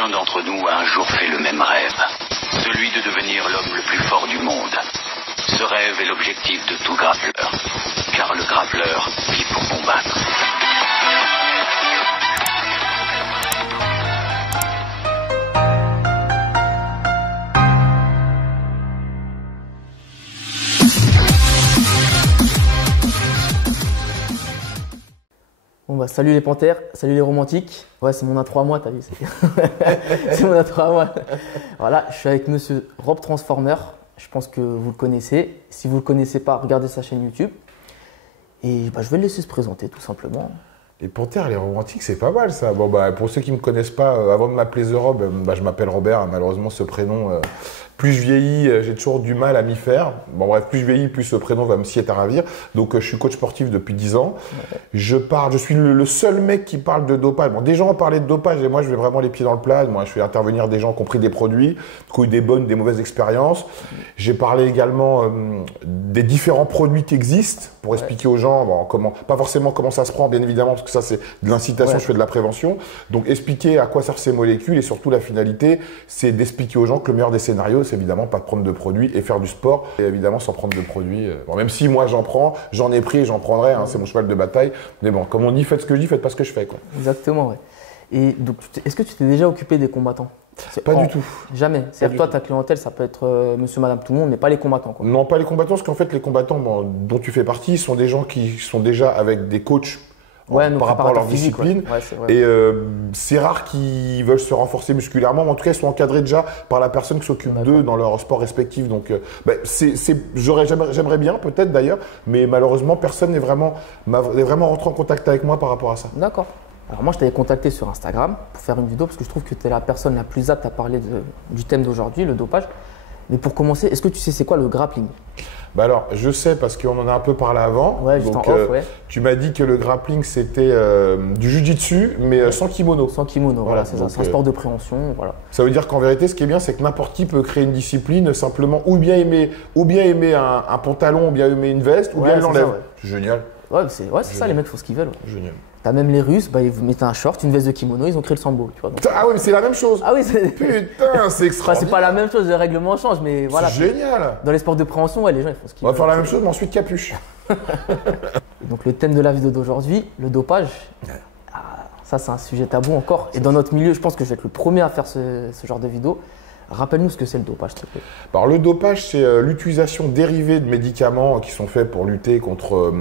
Chacun d'entre nous a un jour fait le même rêve, celui de devenir l'homme le plus fort du monde. Ce rêve est l'objectif de tout grappleur, car le grappleur vit pour combattre. Bon bah salut les panthères, salut les romantiques. Ouais, c'est mon intro à moi, t'as vu. C'est mon intro à moi. Voilà, je suis avec monsieur Rob Transformer. Je pense que vous le connaissez. Si vous ne le connaissez pas, regardez sa chaîne YouTube. Et bah, je vais le laisser se présenter tout simplement. Les panthères, les romantiques, c'est pas mal ça. Bon, bah, pour ceux qui ne me connaissent pas, avant de m'appeler The Rob, bah, je m'appelle Robert. Malheureusement, ce prénom, plus je vieillis, j'ai toujours du mal à m'y faire. Bon, bref, plus je vieillis, plus ce prénom va me scier à ravir. Donc, je suis coach sportif depuis 10 ans. Ouais. Je suis le seul mec qui parle de dopage. Bon, des gens ont parlé de dopage et moi, je vais vraiment les pieds dans le plat. Moi, je fais intervenir des gens qui ont pris des produits, qui ont eu des bonnes, des mauvaises expériences. J'ai parlé également des différents produits qui existent pour expliquer aux gens, bon, pas forcément comment ça se prend, bien évidemment, parce que ça, c'est de l'incitation, je fais de la prévention. Donc, expliquer à quoi servent ces molécules et surtout la finalité, c'est d'expliquer aux gens que le meilleur des scénarios, c'est évidemment pas de prendre de produits et faire du sport. Et évidemment, sans prendre de produits. Bon, même si moi, j'en ai pris et j'en prendrai, hein, c'est mon cheval de bataille. Mais bon, comme on dit, faites ce que je dis, faites pas ce que je fais, quoi. Exactement, ouais. Et donc, est-ce que tu t'es déjà occupé des combattants? Pas du tout. Jamais. C'est-à-dire que toi, ta clientèle, ça peut être monsieur, madame, tout le monde, mais pas les combattants, quoi. Non, pas les combattants, parce qu'en fait, les combattants dont tu fais partie sont des gens qui sont déjà avec des coachs. Par rapport à leur discipline. Ouais. Et c'est rare qu'ils veulent se renforcer musculairement, mais en tout cas, ils sont encadrés déjà par la personne qui s'occupe d'eux dans leur sport respectif. Donc, j'aimerais bien, peut-être d'ailleurs, mais malheureusement, personne n'est vraiment rentré en contact avec moi par rapport à ça. D'accord. Alors moi, je t'avais contacté sur Instagram pour faire une vidéo parce que je trouve que tu es la personne la plus apte à parler du thème d'aujourd'hui, le dopage. Mais pour commencer, est-ce que tu sais c'est quoi le grappling? Bah alors, je sais parce qu'on en a un peu parlé avant. Ouais, juste en off, ouais. Tu m'as dit que le grappling, c'était du jiu-jitsu, mais sans kimono. Sans kimono, voilà, c'est ça. C'est un sport de préhension, voilà. Ça veut dire qu'en vérité, ce qui est bien, c'est que n'importe qui peut créer une discipline simplement ou bien aimer un pantalon, ou bien aimer une veste, ou bien il l'enlève. C'est génial. Ouais, c'est ça, les mecs font ce qu'ils veulent. Ouais. Génial. T'as même les Russes, bah, ils mettaient un short, une veste de kimono, ils ont créé le sambo. Tu vois, donc. Ah oui, mais c'est la même chose. Ah oui, putain, c'est extraordinaire. Enfin, c'est pas la même chose, le règlement change, mais voilà. C'est génial. Dans les sports de préhension, ouais, les gens ils font ce qu'ils veulent. On va faire la même chose, mais ensuite capuche. Donc le thème de la vidéo d'aujourd'hui, le dopage. Ça, c'est un sujet tabou encore. Et dans notre milieu, je pense que je vais être le premier à faire ce genre de vidéo. Rappelle-nous ce que c'est le dopage, s'il te plaît. Alors, le dopage, c'est l'utilisation dérivée de médicaments qui sont faits pour lutter contre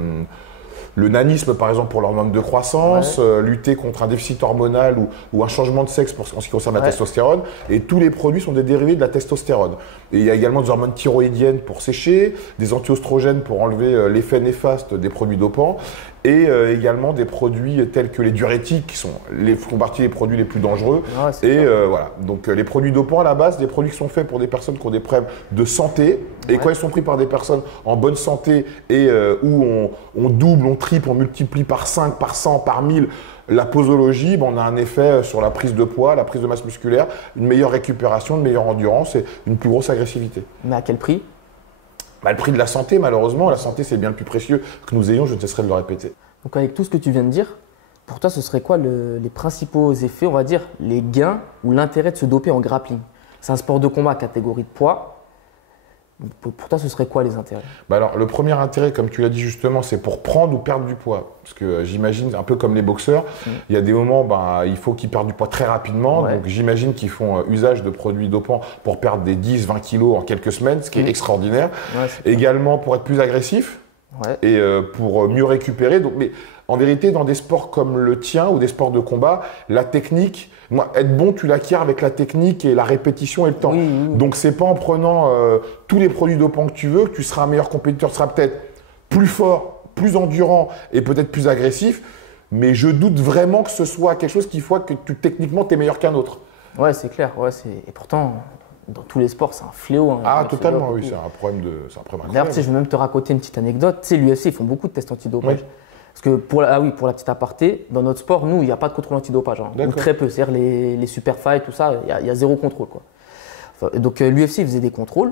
le nanisme, par exemple, pour l'hormone de croissance, lutter contre un déficit hormonal ou un changement de sexe en ce qui concerne la testostérone. Et tous les produits sont des dérivés de la testostérone. Et il y a également des hormones thyroïdiennes pour sécher, des anti-oestrogènes pour enlever l'effet néfaste des produits dopants, et également des produits tels que les diurétiques, qui font partie des produits les plus dangereux. Voilà. Donc les produits dopants, à la base, des produits qui sont faits pour des personnes qui ont des problèmes de santé. Et quand ils sont pris par des personnes en bonne santé et où on double, on triple, on multiplie par 5, par 100, par 1000 la posologie, on a un effet sur la prise de poids, la prise de masse musculaire, une meilleure récupération, une meilleure endurance et une plus grosse agressivité. Mais à quel prix? Le prix de la santé, malheureusement. La santé, c'est bien le plus précieux que nous ayons, je ne cesserai de le répéter. Donc avec tout ce que tu viens de dire, pour toi, ce serait quoi les principaux effets, on va dire, les gains ou l'intérêt de se doper en grappling? C'est un sport de combat catégorie de poids. Pour toi, ce serait quoi les intérêts? Alors, le premier intérêt, comme tu l'as dit justement, c'est pour prendre ou perdre du poids. Parce que j'imagine, un peu comme les boxeurs, il y a des moments, il faut qu'ils perdent du poids très rapidement. Donc, j'imagine qu'ils font usage de produits dopants pour perdre des 10-20 kilos en quelques semaines, ce qui est extraordinaire. Également pour être plus agressif et pour mieux récupérer. Donc, mais en vérité, dans des sports comme le tien ou des sports de combat, la technique… être bon, tu l'acquiers avec la technique et la répétition et le temps. Donc, c'est pas en prenant tous les produits dopants que tu veux que tu seras un meilleur compétiteur. Tu seras peut-être plus fort, plus endurant et peut-être plus agressif. Mais je doute vraiment que ce soit quelque chose qui fait que techniquement, tu es meilleur qu'un autre. Ouais, c'est clair. Et pourtant, dans tous les sports, c'est un fléau. Totalement, oui. C'est un problème incroyable. D'ailleurs, je vais même te raconter une petite anecdote. Tu sais, l'UFC, ils font beaucoup de tests antidopage. Parce que pour la petite aparté, dans notre sport, nous, il n'y a pas de contrôle antidopage. Ou très peu. C'est-à-dire les super fights, tout ça, il y a zéro contrôle, quoi. Donc l'UFC faisait des contrôles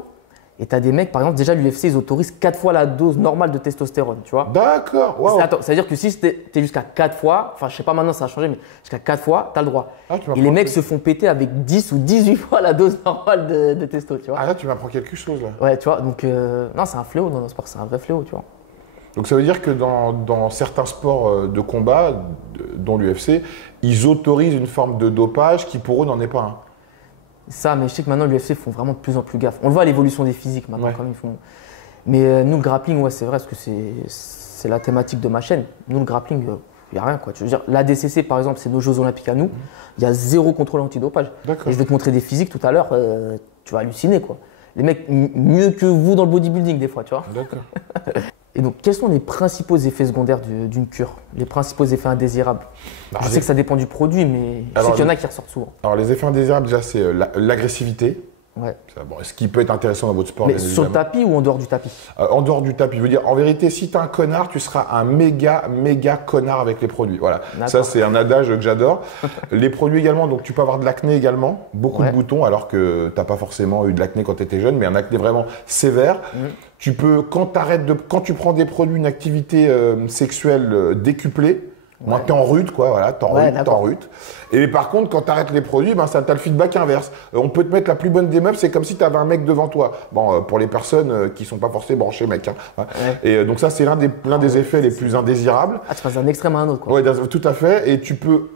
Et tu as des mecs, par exemple, déjà l'UFC, ils autorisent 4 fois la dose normale de testostérone, tu vois. D'accord. Wow. Attends, ça veut dire que si tu es jusqu'à 4 fois, enfin, je sais pas maintenant, ça a changé, mais jusqu'à 4 fois, tu as le droit. Ah, tu et les mecs se font péter avec 10 ou 18 fois la dose normale de testo, tu vois. Ah, là, tu m'apprends quelque chose, là. Ouais, tu vois, donc, non, c'est un fléau dans le sport, c'est un vrai fléau, tu vois. Donc, ça veut dire que dans certains sports de combat, dont l'UFC, ils autorisent une forme de dopage qui, pour eux, n'en est pas un. Ça, mais je sais que maintenant, l'UFC font vraiment de plus en plus gaffe. On le voit à l'évolution des physiques maintenant, Ouais. comme ils font. Mais nous, le grappling, ouais, c'est vrai, parce que c'est la thématique de ma chaîne. Nous, le grappling, il n'y a rien, quoi. Je veux dire, l'ADCC, par exemple, c'est nos Jeux Olympiques à nous. Il y a 0 contrôle antidopage. D'accord. Et je vais te montrer des physiques tout à l'heure, tu vas halluciner, quoi. Les mecs, mieux que vous dans le bodybuilding, des fois, tu vois. D'accord. Et donc, quels sont les principaux effets secondaires d'une cure? Les principaux effets indésirables? Je sais que ça dépend du produit, mais je sais qu'il y en a qui ressortent souvent. Alors, les effets indésirables, déjà, c'est l'agressivité. Ouais. Ça, bon, ce qui peut être intéressant dans votre sport. Mais bien sur le évidemment. tapis ou en dehors du tapis? En dehors du tapis, je veux dire, en vérité, si t'es un connard, tu seras un méga connard avec les produits. Voilà. D'accord. Ça, c'est un adage que j'adore. Les produits également, donc tu peux avoir de l'acné également, beaucoup Ouais. de boutons, alors que t'as pas forcément eu de l'acné quand tu étais jeune, mais un acné vraiment sévère. Tu peux, quand tu prends des produits, une activité sexuelle décuplée, moi, t'es en rut, quoi, voilà, t'en rut. Et par contre, quand t'arrêtes les produits, ben, ça t'as le feedback inverse. On peut te mettre la plus bonne des meufs, c'est comme si t'avais un mec devant toi. Bon, pour les personnes qui sont pas forcément branchées, mec. Hein. Ouais. Et donc ça, c'est l'un des effets les plus indésirables. Ah, tu passes d'un extrême à un autre, quoi. Ouais, tout à fait. Et tu peux,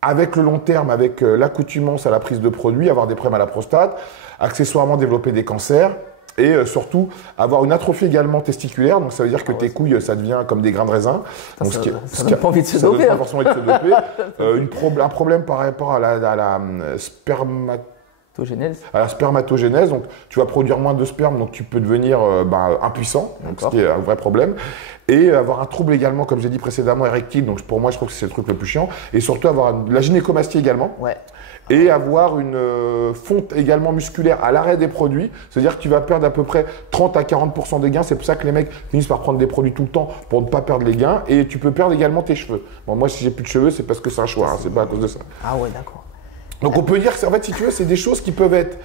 avec le long terme, avec l'accoutumance à la prise de produits, avoir des problèmes à la prostate, accessoirement développer des cancers. Et surtout, avoir une atrophie également testiculaire. Donc, ça veut dire que tes couilles, ça devient comme des grains de raisin. Donc, ça donne pas envie de se doper. Ça donne pas forcément envie de se doper. Un problème par rapport à la spermatogénèse. Donc, tu vas produire moins de sperme, donc tu peux devenir impuissant, donc, ce qui est un vrai problème. Et avoir un trouble également, comme j'ai dit précédemment, érectile. Donc, pour moi, je trouve que c'est le truc le plus chiant. Et surtout, avoir de la gynécomastie également. Ouais. Et avoir une fonte également musculaire à l'arrêt des produits. C'est-à-dire que tu vas perdre à peu près 30 à 40% des gains. C'est pour ça que les mecs finissent par prendre des produits tout le temps pour ne pas perdre les gains. Et tu peux perdre également tes cheveux. Bon, moi, si j'ai plus de cheveux, c'est parce que c'est un choix. Hein, c'est pas à cause de ça. Ah ouais, d'accord. Donc, on peut dire que, en fait, si tu veux, c'est des choses qui peuvent être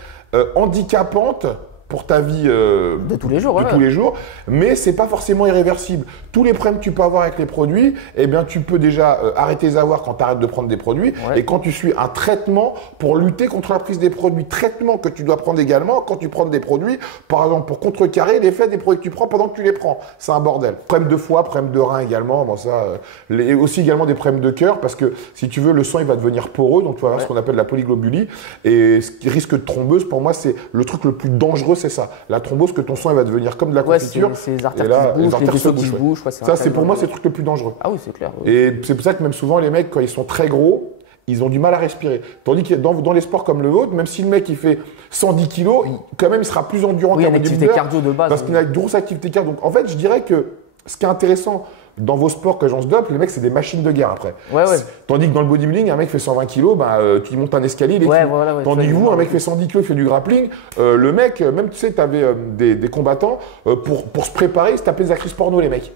handicapantes pour ta vie de tous les jours, tous les jours, mais c'est pas forcément irréversible. Tous les problèmes que tu peux avoir avec les produits, eh bien tu peux déjà arrêter les avoir quand tu arrêtes de prendre des produits et quand tu suis un traitement pour lutter contre la prise des produits. Traitement que tu dois prendre également quand tu prends des produits, par exemple pour contrecarrer l'effet des produits que tu prends pendant que tu les prends. C'est un bordel. Problème de foie, problème de rein également, bon ça, et aussi également des problèmes de cœur parce que si tu veux le sang il va devenir poreux, donc tu vas avoir ce qu'on appelle la polyglobulie et ce qui risque de thrombose. Pour moi c'est le truc le plus dangereux. C'est ça, la thrombose, que ton sang il va devenir comme de la confiture. C'est les artères qui se bougent, les vaisseaux qui se bougent. Ça, c'est pour moi, c'est le truc le plus dangereux. Ah oui, c'est clair. Oui. Et c'est pour ça que même souvent, les mecs, quand ils sont très gros, ils ont du mal à respirer. Tandis que dans les sports comme le vôtre, même si le mec il fait 110 kilos, quand même il sera plus endurant qu'un activité cardio de base. Parce qu'il a une grosse activité cardio. Donc en fait, je dirais que ce qui est intéressant dans vos sports que j'en se dope, les mecs, c'est des machines de guerre après. Ouais. Tandis que dans le bodybuilding, un mec fait 120 kilos, tu montes un escalier, il est Tandis que vous, un mec fait 110 kilos, il fait du grappling, le mec, même tu sais, tu avais des combattants, pour se préparer, ils se tapaient des actrices porno, les mecs.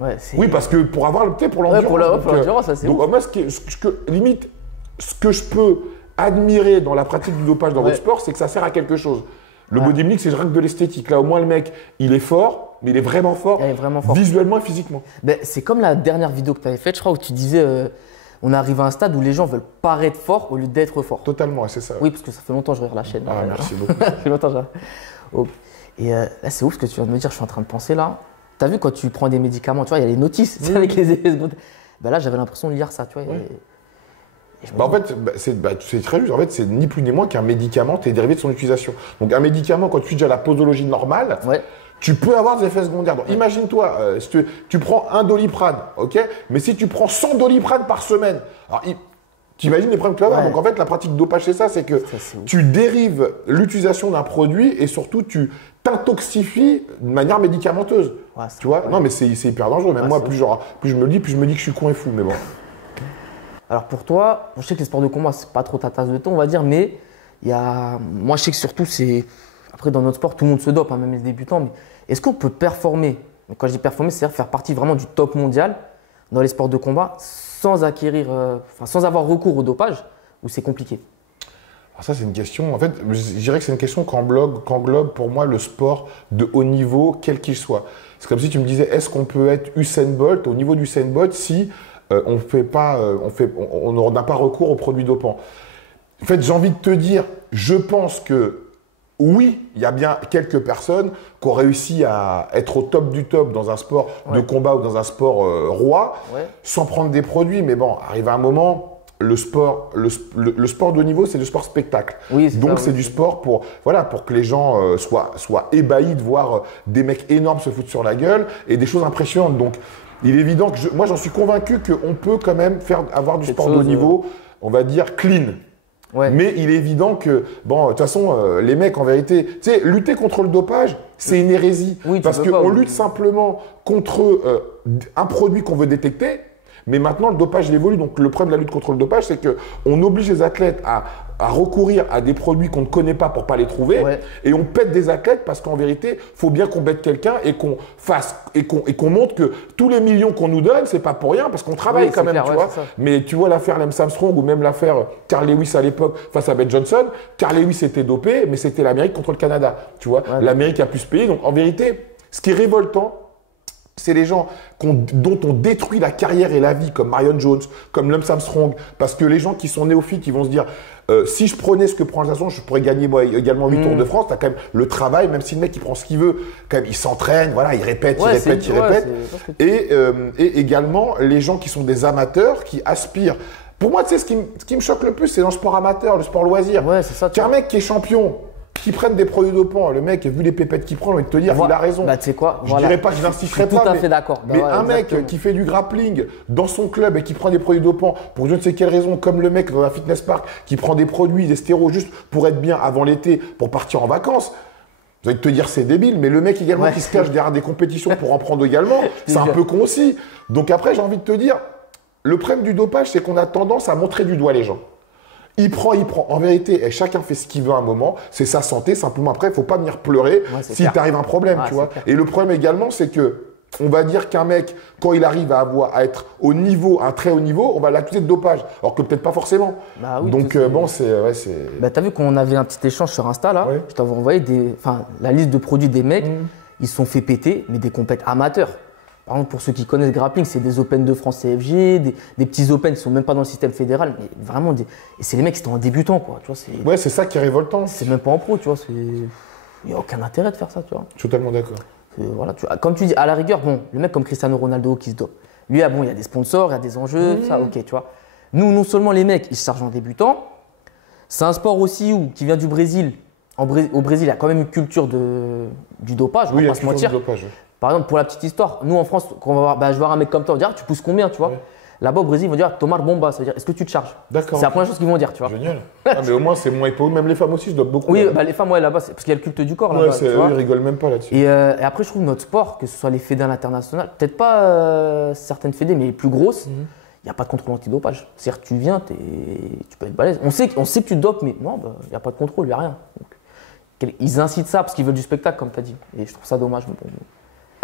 Ouais, oui, parce que pour avoir pour l'endurance. pour l'endurance, ça c'est ouf. Donc moi, limite, ce que je peux admirer dans la pratique du dopage dans votre sport, c'est que ça sert à quelque chose. Le bodybuilding, c'est rien que de l'esthétique. Là, au moins, le mec, il est fort, mais il est vraiment fort, visuellement et physiquement. Ben, c'est comme la dernière vidéo que tu avais faite, je crois, où tu disais on arrive à un stade où les gens veulent paraître forts au lieu d'être forts. Totalement, c'est ça. Oui, parce que ça fait longtemps que je regarde la chaîne. Ah, merci beaucoup. Ça fait longtemps que je regarde. Et là, c'est ouf ce que tu viens de me dire, je suis en train de penser là. Tu as vu quand tu prends des médicaments, tu vois, il y a les notices avec les effets secondaires. Ben là, j'avais l'impression de lire ça, tu vois. En fait, c'est très juste. En fait, c'est ni plus ni moins qu'un médicament qui est dérivé de son utilisation. Donc, un médicament, quand tu fais déjà la posologie normale, tu peux avoir des effets secondaires. Donc, imagine-toi, tu prends un Doliprane, ok? Mais si tu prends 100 Doliprane par semaine, alors, tu imagines les problèmes que tu vas avoir. Donc, en fait, la pratique dopage, c'est ça, c'est que tu dérives l'utilisation d'un produit et surtout, tu t'intoxifies de manière médicamenteuse. Tu vois? Non, mais c'est hyper dangereux. Même moi, plus je me le dis, plus je me dis que je suis con et fou. Mais bon. Alors pour toi, je sais que les sports de combat, c'est pas trop ta tasse de thé, on va dire, mais moi je sais que surtout c'est, après dans notre sport, tout le monde se dope, hein, même les débutants, mais est-ce qu'on peut performer, quand je dis performer, c'est-à-dire faire partie vraiment du top mondial dans les sports de combat sans avoir recours au dopage, ou c'est compliqué? Alors ça, c'est une question. En fait, je dirais que c'est une question qu'englobe pour moi le sport de haut niveau, quel qu'il soit. C'est comme si tu me disais, est-ce qu'on peut être Usain Bolt au niveau du Usain Bolt si on n'a pas recours aux produits dopants? En fait, j'ai envie de te dire, je pense que oui, il y a bien quelques personnes qui ont réussi à être au top du top dans un sport de combat ou dans un sport roi, sans prendre des produits. Mais bon, arrive à un moment, le sport de haut niveau, c'est le sport spectacle. Oui, donc c'est du sport pour que les gens soient ébahis de voir des mecs énormes se foutre sur la gueule et des choses impressionnantes. Donc il est évident que moi j'en suis convaincu qu'on peut quand même avoir du sport de haut niveau, on va dire clean. Ouais. Mais il est évident que, bon, de toute façon, les mecs, en vérité, tu sais, lutter contre le dopage, c'est une hérésie. Oui, parce qu'on lutte simplement contre un produit qu'on veut détecter. Mais maintenant, le dopage il évolue. Donc, le problème de la lutte contre le dopage, c'est qu'on oblige les athlètes à recourir à des produits qu'on ne connaît pas pour ne pas les trouver. Ouais. Et on pète des athlètes parce qu'en vérité, il faut bien qu'on bête quelqu'un et qu'on fasse et qu'on montre que tous les millions qu'on nous donne, c'est pas pour rien parce qu'on travaille quand même, tu vois. Mais tu vois l'affaire Lance Armstrong ou même l'affaire Carl Lewis à l'époque face à Ben Johnson. Carl Lewis était dopé, mais c'était l'Amérique contre le Canada. Tu vois, l'Amérique a pu se payer. Donc, en vérité, ce qui est révoltant, c'est les gens dont on détruit la carrière et la vie, comme Marion Jones, comme Lance Armstrong, parce que les gens qui sont néophytes, ils vont se dire si je prenais ce que prend Lance Armstrong, je pourrais gagner moi également 8 Tours de France. Tu as quand même le travail, même si le mec il prend ce qu'il veut, quand même il s'entraîne, voilà, il répète, il répète. Et également les gens qui sont des amateurs, qui aspirent. Pour moi, tu sais, ce qui me choque le plus, c'est dans le sport amateur, le sport loisir. Ouais, c'est ça. Tu as un mec qui est champion, qui prennent des produits dopants, le mec, vu les pépettes qu'il prend, il va te dire, il a raison. Bah, tu sais quoi, je dirais pas que je n'insisterai pas, tout à fait d'accord. Mais un mec qui fait du grappling dans son club et qui prend des produits dopants pour je ne sais quelle raison, comme le mec dans un fitness park qui prend des produits, des stérols juste pour être bien avant l'été, pour partir en vacances. Vous allez te dire c'est débile, mais le mec également qui se cache derrière des compétitions pour en prendre également, c'est un peu con aussi. Donc après, j'ai envie de te dire, le problème du dopage, c'est qu'on a tendance à montrer du doigt les gens. Il prend. En vérité, et chacun fait ce qu'il veut à un moment. C'est sa santé. Simplement, après, il ne faut pas venir pleurer s'il t'arrive un problème, tu vois. Et le problème également, c'est que on va dire qu'un mec, quand il arrive à être au niveau, un très haut niveau, on va l'accuser de dopage. Alors que peut-être pas forcément. Bah oui, donc, bon, c'est… Bah, t'as vu qu'on avait un petit échange sur Insta, là. Je t'avais envoyé la liste de produits des mecs. Ils se sont fait péter, mais des compètes amateurs. Par exemple, pour ceux qui connaissent grappling, c'est des Open de France CFG, des petits Open qui sont même pas dans le système fédéral, mais vraiment et c'est les mecs qui étaient en débutant, quoi. Tu vois, ouais, c'est ça qui est révoltant. C'est même pas en pro, tu vois. Il n'y a aucun intérêt de faire ça, tu vois. Je suis totalement d'accord. Voilà, comme tu dis, à la rigueur, bon, le mec comme Cristiano Ronaldo qui se dope, lui, il y a des sponsors, il y a des enjeux, ça, ok, tu vois. Nous, non seulement les mecs, ils se chargent en débutant, c'est un sport aussi qui vient du Brésil. Au Brésil, il y a quand même une culture du dopage, on va pas se mentir. Par exemple, pour la petite histoire, nous en France, quand on va voir, je vais voir un mec comme toi, on va dire tu pousses combien, tu vois. Là-bas au Brésil, ils vont dire Tomar Bomba, ça veut dire est-ce que tu te charges. D'accord. C'est la première chose qu'ils vont dire, tu vois. Génial. Mais au moins, c'est moins hypo. Même les femmes aussi, je dois beaucoup. Oui, les femmes, là-bas, parce qu'il y a le culte du corps. Ouais, eux, ils rigolent même pas là-dessus. Et après, je trouve notre sport, que ce soit les fédés à l'international, peut-être pas certaines fédés, mais les plus grosses, il n'y a pas de contrôle antidopage. C'est-à-dire que tu viens, tu peux être balèze. On sait que tu te dopes, mais non, il n'y a pas de contrôle, il n'y a rien. Donc, ils incitent ça parce qu'ils veulent du spectacle, comme tu as dit. Et je trouve ça dommage.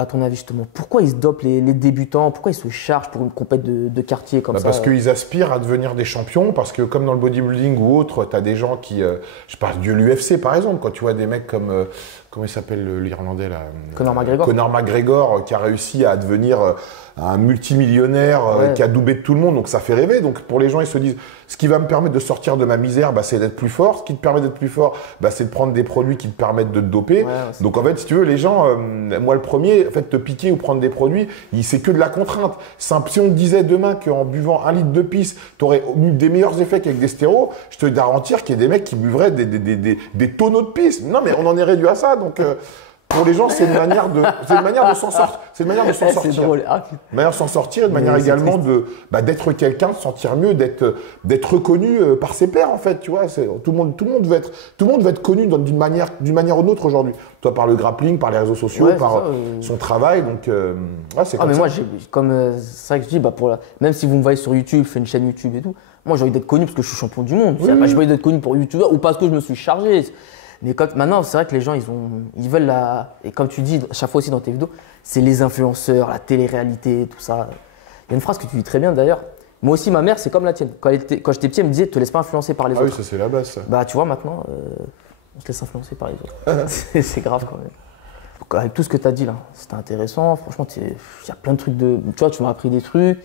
À ton avis, justement, pourquoi ils se dopent les débutants? Pourquoi ils se chargent pour une compète de quartier comme ça? Parce qu'ils aspirent à devenir des champions, parce que comme dans le bodybuilding ou autre, tu as des gens qui… je parle de l'UFC par exemple, quand tu vois des mecs comme… comment il s'appelle l'Irlandais là? Conor McGregor. Conor McGregor qui a réussi à devenir un multimillionnaire qui a doublé de tout le monde, donc ça fait rêver. Donc pour les gens, ils se disent, ce qui va me permettre de sortir de ma misère, c'est d'être plus fort. Ce qui te permet d'être plus fort, c'est de prendre des produits qui te permettent de te doper. Ouais, donc en fait, si tu veux, les gens, moi le premier, en fait, te piquer ou prendre des produits, c'est que de la contrainte. Si on te disait demain qu'en buvant 1 litre de pisse, tu aurais eu des meilleurs effets qu'avec des stérols, je te garantis qu'il y a des mecs qui buvraient des tonneaux de pisse. Non, mais on en est réduit à ça. Donc pour les gens, c'est une manière de s'en sortir. C'est une manière de s'en sortir. Drôle. Une manière de s'en sortir, une manière également d'être quelqu'un, de se sentir mieux, d'être reconnu par ses pairs en fait. Tu vois, tout le monde veut être connu d'une manière ou d'une autre aujourd'hui. Toi par le grappling, par les réseaux sociaux, par son travail. Donc c'est comme mais ça. moi, c'est vrai que je dis, même si vous me voyez sur YouTube, je fais une chaîne YouTube et tout. Moi, j'ai envie d'être connu parce que je suis champion du monde. J'ai envie d'être connu pour YouTuber ou parce que je me suis chargé. Mais maintenant, c'est vrai que les gens, ils veulent et comme tu dis, chaque fois aussi dans tes vidéos, c'est les influenceurs, la télé-réalité, tout ça. Il y a une phrase que tu dis très bien d'ailleurs, Moi aussi, ma mère, c'est comme la tienne. Quand j'étais petit, elle me disait, te laisse pas influencer par les Ah oui, autres. ça c'est la base, ça. Bah, tu vois, maintenant, on se laisse influencer par les autres. C'est grave quand même. Donc, avec tout ce que tu as dit là, c'était intéressant. Franchement, il y a plein de trucs de. Tu vois, tu m'as appris des trucs.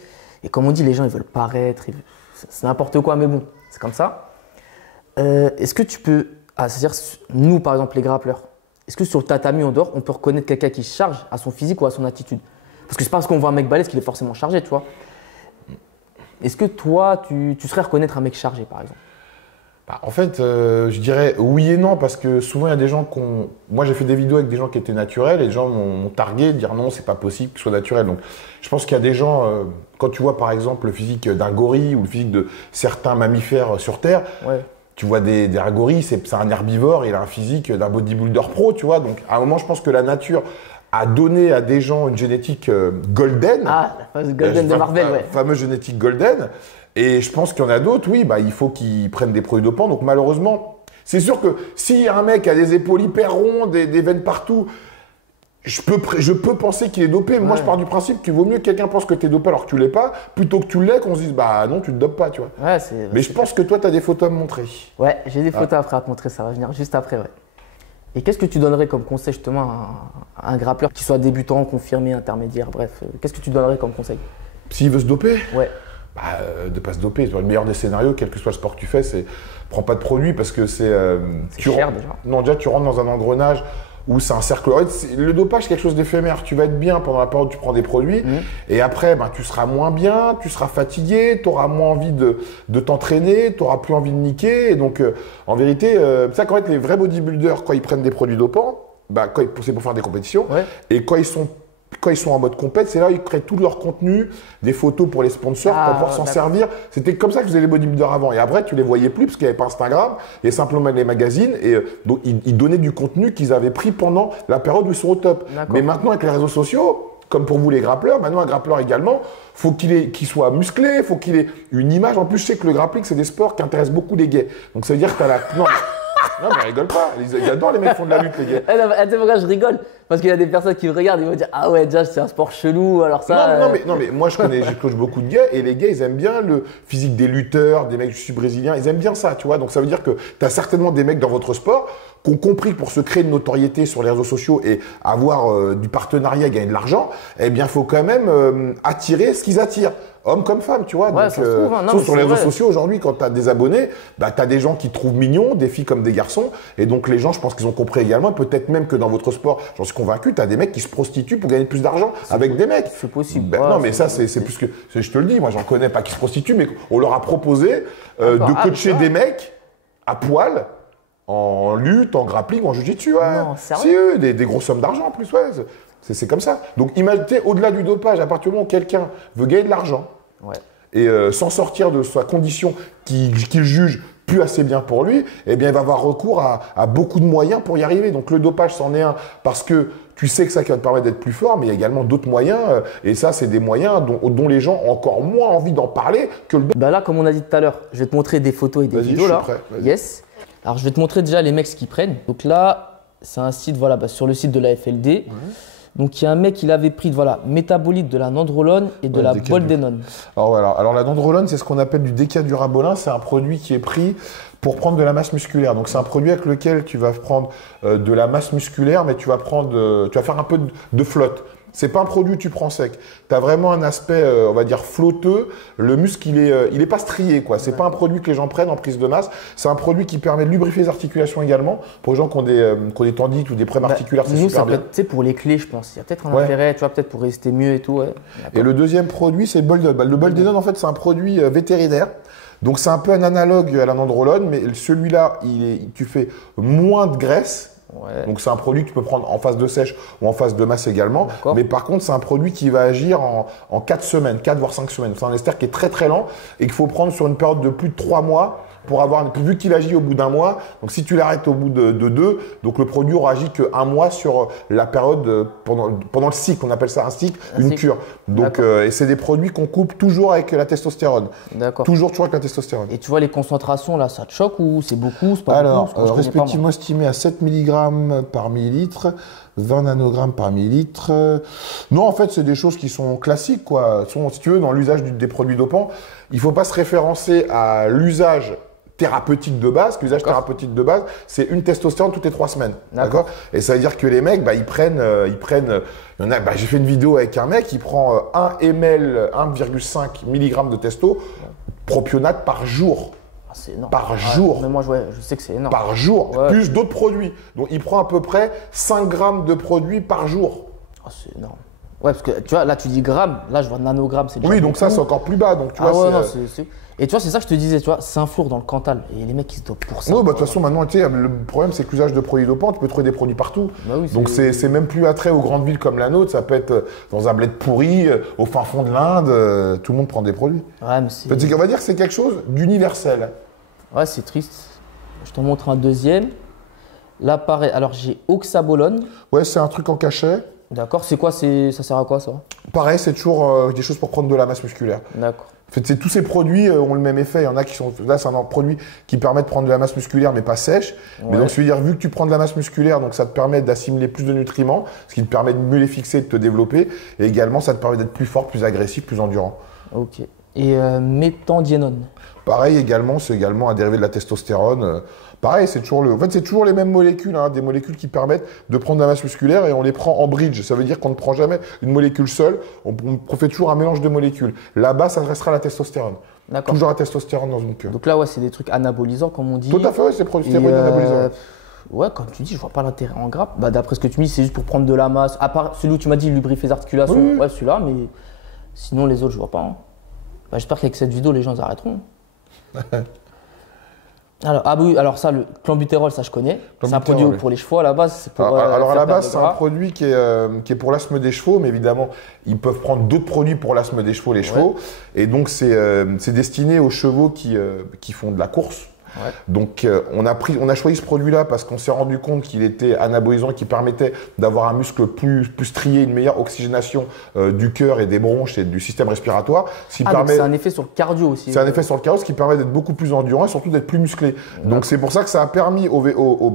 Et comme on dit, les gens, ils veulent paraître. C'est n'importe quoi, mais bon, c'est comme ça. Est-ce que tu peux. Ah, c'est-à-dire, nous, par exemple, les grappleurs, est-ce que sur le tatami en dehors, on peut reconnaître quelqu'un qui se charge à son physique ou à son attitude? Parce que c'est pas parce qu'on voit un mec balèze qu'il est forcément chargé, tu vois. Est-ce que toi, tu serais reconnaître un mec chargé, par exemple? Bah, en fait, je dirais oui et non, parce que souvent il y a des gens qui ont. Moi j'ai fait des vidéos avec des gens qui étaient naturels et les gens m'ont targué de dire non, c'est pas possible que ce soit naturel. Donc je pense qu'il y a des gens, quand tu vois par exemple le physique d'un gorille ou le physique de certains mammifères sur Terre, Ouais. tu vois des gorilles, c'est un herbivore, il a un physique d'un bodybuilder pro, tu vois. Donc à un moment, je pense que la nature a donné à des gens une génétique golden. Ah, la fameuse Golden de Marvel, ouais. Fameuse génétique golden. Et je pense qu'il y en a d'autres, oui, bah, il faut qu'ils prennent des produits dopants. Donc malheureusement, c'est sûr que si un mec a des épaules hyper rondes, des veines partout, je peux penser qu'il est dopé. Mais moi, je pars du principe qu'il vaut mieux que quelqu'un pense que tu es dopé alors que tu l'es pas, plutôt que tu l'es, qu'on se dise, bah non, tu te dopes pas, tu vois. Ouais, Mais je pense que toi, tu as des photos à me montrer. Ouais, j'ai des photos après à te montrer, ça va venir juste après, ouais. Et qu'est-ce que tu donnerais comme conseil justement à un grappleur qui soit débutant, confirmé, intermédiaire, bref, qu'est-ce que tu donnerais comme conseil? S'il veut se doper, Ouais. bah, de pas se doper. Le meilleur des scénarios, quel que soit le sport que tu fais, c'est prends pas de produits parce que c'est. Cher déjà. Non, déjà tu rentres dans un engrenage où c'est un cercle. Le dopage, c'est quelque chose d'éphémère. Tu vas être bien pendant la période où tu prends des produits et après, ben, tu seras moins bien, tu seras fatigué, tu auras moins envie de t'entraîner, tu auras plus envie de niquer. Et donc, en vérité, c'est ça qu'en fait, les vrais bodybuilders, quand ils prennent des produits dopants, bah, c'est pour faire des compétitions. Ouais. Et quand ils sont en mode compète, c'est là où ils créent tout leur contenu, des photos pour les sponsors, pour pouvoir s'en servir. C'était comme ça que faisaient les bodybuilders avant. Et après, tu les voyais plus parce qu'il n'y avait pas Instagram, il y avait simplement les magazines. Et donc, ils donnaient du contenu qu'ils avaient pris pendant la période où ils sont au top. Mais maintenant, avec les réseaux sociaux, comme pour vous les grappleurs, maintenant un grappleur également, faut qu'il soit musclé, faut qu'il ait une image. En plus, je sais que le grappling, c'est des sports qui intéressent beaucoup les gays. Donc, ça veut dire que tu as la... Non, mais rigole pas. Ils adorent les mecs qui font de la lutte, les gars. Tu sais pourquoi je rigole? Parce qu'il y a des personnes qui me regardent et vont dire ah ouais, déjà c'est un sport chelou, alors ça. Non, mais moi je coach beaucoup de gars et les gars ils aiment bien le physique des lutteurs, des mecs du sud brésilien, ils aiment bien ça, tu vois. Donc ça veut dire que tu as certainement des mecs dans votre sport qui ont compris que pour se créer une notoriété sur les réseaux sociaux et avoir du partenariat, gagner de l'argent, eh bien il faut quand même attirer ce qu'ils attirent. Hommes comme femmes, tu vois. Ouais, donc, ça se trouve, hein. Non, sur les réseaux vrai. sociaux aujourd'hui, quand tu as des abonnés, bah, tu as des gens qui te trouvent mignons, des filles comme des garçons. Et donc les gens, je pense qu'ils ont compris également, peut-être même que dans votre sport, j'en suis convaincu, tu as des mecs qui se prostituent pour gagner plus d'argent avec des mecs. C'est possible. Ben, Ouais, non, mais ça, c'est plus que. Je te le dis, moi, j'en connais pas qui se prostituent, mais on leur a proposé de coacher des mecs à poil, en lutte, en grappling, en jiu-jitsu. Ouais. Non, sérieux? Si, des grosses sommes d'argent en plus, ouais. C'est comme ça. Donc, imaginez, au-delà du dopage, à partir du moment où quelqu'un veut gagner de l'argent et s'en sortir de sa condition qu'il juge plus assez bien pour lui, eh bien, il va avoir recours à beaucoup de moyens pour y arriver. Donc, le dopage, c'en est un parce que tu sais que ça qui va te permettre d'être plus fort, mais il y a également d'autres moyens. Et ça, c'est des moyens dont les gens ont encore moins envie d'en parler que le dopage. Bah là, comme on a dit tout à l'heure, je vais te montrer des photos et des vidéos là. Prêt, yes. Alors, je vais te montrer déjà les mecs ce qu'ils prennent. Donc là, c'est un site, voilà, bah, sur le site de la FLD. Donc, il y a un mec, il avait pris voilà, métabolique de la nandrolone et de la boldenone. Alors voilà. Alors la nandrolone, c'est ce qu'on appelle du décadurabolin. C'est un produit qui est pris pour prendre de la masse musculaire. Donc c'est un produit avec lequel tu vas prendre de la masse musculaire, mais tu vas faire un peu de flotte. C'est pas un produit que tu prends sec. Tu as vraiment un aspect, on va dire, flotteux. Le muscle, il est pas strié, quoi. C'est pas un produit que les gens prennent en prise de masse. C'est un produit qui permet de lubrifier les articulations également. Pour les gens qui ont des tendites ou des problèmes articulaires, c'est super bien. Tu sais, pour les clés, je pense. Il y a peut-être un intérêt, tu vois, peut-être pour résister mieux et tout. Ouais. Et le deuxième produit, c'est le boldenone. Le boldenone, en fait, c'est un produit vétérinaire. Donc, c'est un peu un analogue à la nandrolone, mais celui-là, tu fais moins de graisse. Ouais. Donc c'est un produit que tu peux prendre en phase de sèche ou en phase de masse également. Mais par contre, c'est un produit qui va agir en 4 semaines, 4 voire 5 semaines. C'est un ester qui est très très lent et qu'il faut prendre sur une période de plus de 3 mois pour avoir, vu qu'il agit au bout d'un mois. Donc si tu l'arrêtes au bout de 2, donc le produit aura agi qu'un mois sur la période pendant le cycle. On appelle ça un cycle, une cure. Donc et c'est des produits qu'on coupe toujours avec la testostérone. D'accord. Toujours avec la testostérone. Et tu vois les concentrations là, ça te choque ou c'est beaucoup, c'est pas Alors, beaucoup? respectivement estimé à 7 mg par millilitre, 20 nanogrammes par millilitre. Non, en fait, c'est des choses qui sont classiques, quoi. Si tu veux, dans l'usage des produits dopants, il ne faut pas se référencer à l'usage thérapeutique de base. L'usage thérapeutique de base, c'est une testostérone toutes les 3 semaines. D'accord. Et ça veut dire que les mecs, bah, ils prennent, il y en a, bah, j'ai fait une vidéo avec un mec, il prend 1 ml, 1,5 mg de testo, propionate par jour. C'est énorme. Par jour. Mais moi, je sais que c'est énorme. Par jour, plus d'autres produits. Donc, il prend à peu près 5 grammes de produits par jour. C'est énorme. Ouais, parce que tu vois, là, tu dis grammes, là, je vois nanogrammes. Oui, donc ça, c'est encore plus bas. Donc, tu vois, Et tu vois, c'est ça que je te disais, tu vois, c'est un four dans le Cantal. Et les mecs, ils se dopent pour ça. Oui, bah, de toute façon, maintenant, tu sais, le problème, c'est que l'usage de produits dopants, tu peux trouver des produits partout. Bah oui, donc, c'est même plus attrait aux grandes villes comme la nôtre. Ça peut être dans un bled pourri, au fin fond de l'Inde. Tout le monde prend des produits. Ouais, mais c'est. En fait, on va dire que c'est quelque chose d'universel. Ouais, c'est triste. Je te montre un deuxième. Là, pareil. Alors, j'ai oxabolone. Ouais, c'est un truc en cachet. D'accord. C'est quoi? Ça sert à quoi, ça? Pareil, c'est toujours des choses pour prendre de la masse musculaire. D'accord. En fait, tous ces produits ont le même effet. Il y en a qui sont. Là, c'est un produit qui permet de prendre de la masse musculaire, mais pas sèche. Ouais. Mais donc, ça veut dire, vu que tu prends de la masse musculaire, donc ça te permet d'assimiler plus de nutriments, ce qui te permet de mieux les fixer, de te développer. Et également, ça te permet d'être plus fort, plus agressif, plus endurant. Ok. Et méthandiénone. Pareil également, c'est également un dérivé de la testostérone. Pareil, c'est toujours en fait, c'est toujours les mêmes molécules, hein, des molécules qui permettent de prendre de la masse musculaire et on les prend en bridge. Ça veut dire qu'on ne prend jamais une molécule seule, on fait toujours un mélange de molécules. Là-bas, ça restera la testostérone. D'accord. Toujours la testostérone dans une queue. Donc là, ouais, c'est des trucs anabolisants, comme on dit. Tout à fait, ouais, c'est stéroïdes anabolisants. Ouais, comme tu dis, je vois pas l'intérêt en grappe. Bah, d'après ce que tu me dis, c'est juste pour prendre de la masse. À part celui où tu m'as dit lubrifier les articulations. Oui. Ouais, celui-là, mais sinon les autres, je vois pas. Hein. Bah, j'espère qu'avec cette vidéo, les gens arrêteront. Alors ça, le clenbuterol, ça je connais. C'est un produit pour les chevaux à la base. Alors à la base, c'est un produit qui est pour l'asthme des chevaux, mais évidemment, ils peuvent prendre d'autres produits pour l'asthme des chevaux, les chevaux. Et donc, c'est destiné aux chevaux qui font de la course. Ouais. Donc, on a choisi ce produit-là parce qu'on s'est rendu compte qu'il était anabolisant et qui permettait d'avoir un muscle plus strié, une meilleure oxygénation du cœur et des bronches et du système respiratoire. C'est un effet sur le cardio aussi. C'est un effet sur le cardio, ce qui permet d'être beaucoup plus endurant et surtout d'être plus musclé. Ouais. Donc, c'est pour ça que ça a permis aux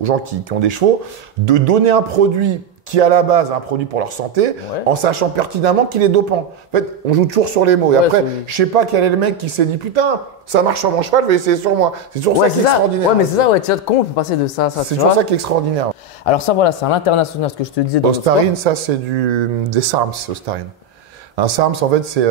gens qui ont des chevaux de donner un produit qui à la base est un produit pour leur santé, en sachant pertinemment qu'il est dopant. En fait, on joue toujours sur les mots. Et après, je sais pas quel est le mec qui s'est dit putain, ça marche sur mon cheval, je vais essayer sur moi. C'est toujours ça qui est extraordinaire. Ouais, mais c'est ça, ouais. Tu vois, comment on peut passer de ça à ça? C'est toujours ça qui est extraordinaire. Alors ça, voilà, c'est à l'international, ce que je te disais. Ostarine, ça c'est des SARMs, Ostarine. Un SARMs, en fait, c'est